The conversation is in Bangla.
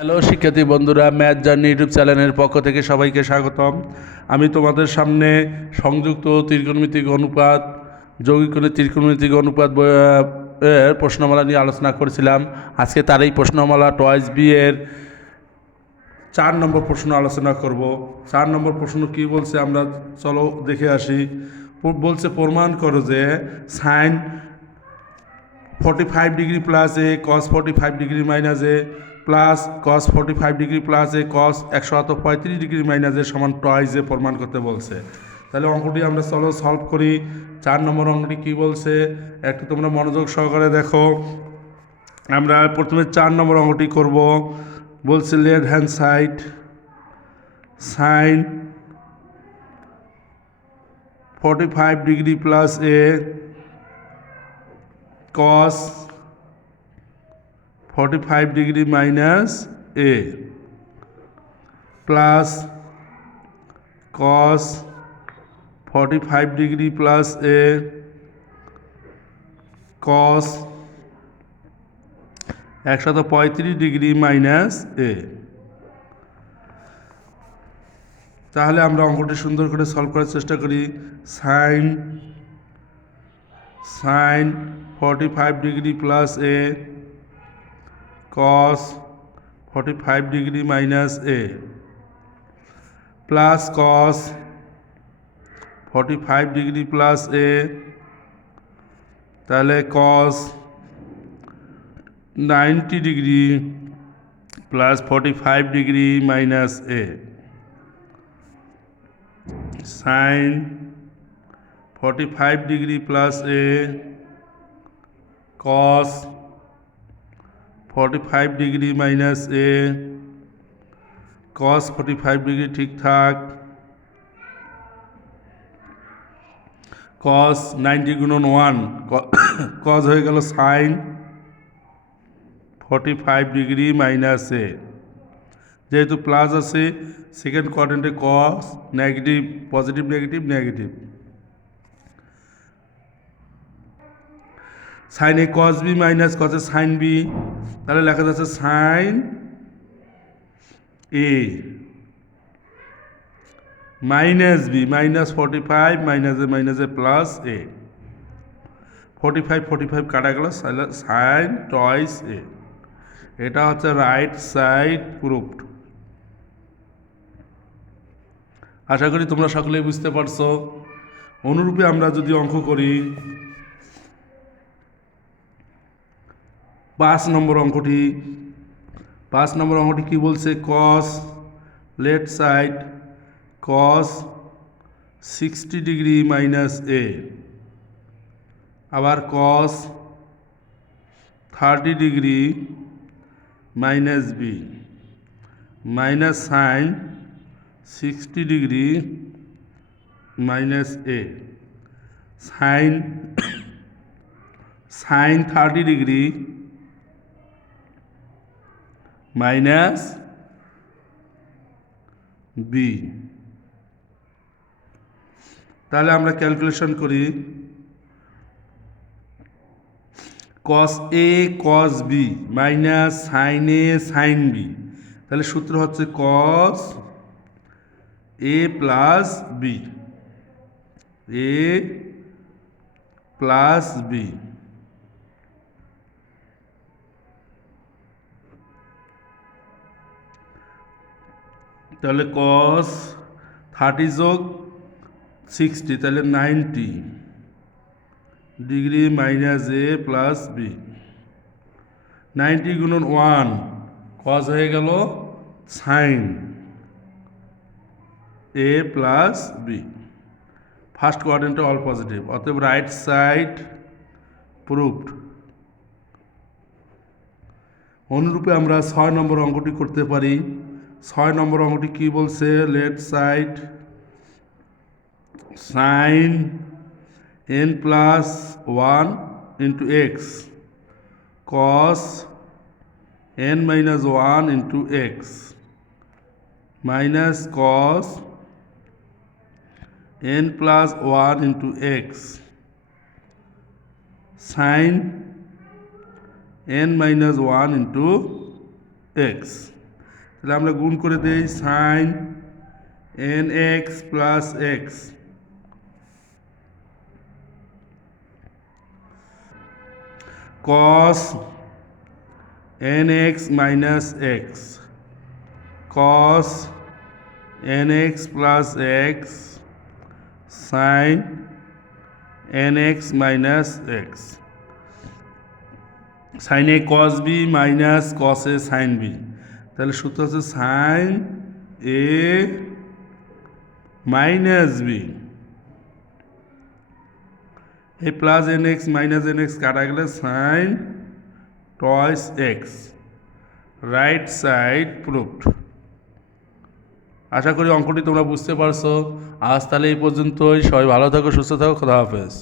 হ্যালো শিক্ষার্থী বন্ধুরা, ম্যাথ জার্নি ইউটিউব চ্যানেলের পক্ষ থেকে সবাইকে স্বাগতম। আমি তোমাদের সামনে সংযুক্ত ত্রিকোণমিতিক অনুপাত, যৌগিকণের ত্রিকোণমিতিক অনুপাত প্রশ্নমালা নিয়ে আলোচনা করেছিলাম। আজকে তার এই প্রশ্নমালা টয়েস বি এর চার নম্বর প্রশ্ন আলোচনা করব। চার নম্বর প্রশ্ন কি বলছে আমরা, চলো দেখে আসি। বলছে প্রমাণ করো যে sine forty five degree plus A cos forty five degree minus A plus cos forty five degree plus A cos একশো পঁয়ত্রিশ ডিগ্রি মাইনাস এ সমান টয়েস এ প্রমাণ করতে বলছে। তাহলে অঙ্কটি আমরা চলো সলভ করি। চার নম্বর অঙ্কটি কি বলছে? একটু তোমরা মনোযোগ সহকারে দেখো। আমরা প্রথমে চার নম্বর অঙ্কটি করব। বলছে left hand side sine forty five degree plus A cos 45 degree minus a plus cos 45 degree plus a cos একশত পঁয়ত্রিশ ডিগ্রি মাইনাস এ তাহলে আমরা অঙ্কটি সুন্দর করে সলভ করার চেষ্টা করি। Sine sine forty five degree plus A five degree minus A plus cos forty five degree plus A তাহলে ninety degree plus forty five degree minus A sine 45 degree plus a cos 45 degree minus a, cos 45 degree ঠিকঠাক cos 90 গুণন 1 cos হয়ে গেল sin 45 ডিগ্রি মাইনাস এ যেহেতু প্লাস আছে সেকেন্ড কোয়ার্ডেন্টে cos negative positive negative negative sine A cos B minus কসে sine B তাহলে লেখা যাচ্ছে sine A. Minus B, minus forty five minus minus plus A. Forty five forty five কাটা গেল সাইন টয়েস এ। এটা হচ্ছে রাইট সাইড প্রুফড আশা করি তোমরা সকলেই বুঝতে পারছ। অনুরূপে আমরা যদি অঙ্ক করি পাঁচ নম্বর অঙ্কটি, পাঁচ নম্বর অঙ্কটি কি বলছে? Cos left side cos sixty degree minus A আবার cos thirty degree minus B minus sine sixty degree minus A sine sine thirty degree minus B তাহলে আমরা ক্যালকুলেশন করি cos A cos B minus sine A sine B তাহলে সূত্র হচ্ছে cos A plus B A plus B তাহলে কস থার্টি যোগ সিক্সটি তাহলে ninety degree minus A plus B ninety গুণন ওয়ান কস হয়ে গেল sine A plus B first কোয়ার্ডেন্টে all positive অতএব রাইট সাইড প্রুফড অনুরূপে আমরা ছয় নম্বর অঙ্কটি করতে পারি। ছয় নম্বর অঙ্কটি কি বলছে? Left side sine N plus one into X cos N minus one into X minus cos N plus one into X sine n minus 1 into x. তাহলে আমরা গুণ করে দেই sine N X plus X cos N X minus X cos N X plus X sine N X minus X sine A cos B minus cos A sine B তাহলে সূত্র হচ্ছে সাইন এ মাইনাস বি এই plus N X minus N X কাটা গেলে sine twice X right side proved আশা করি অঙ্কটি তোমরা বুঝতে পারছ। আজ তাহলে এই পর্যন্তই। সবাই ভালো থাকো, সুস্থ থাকো। খোদা হাফেজ।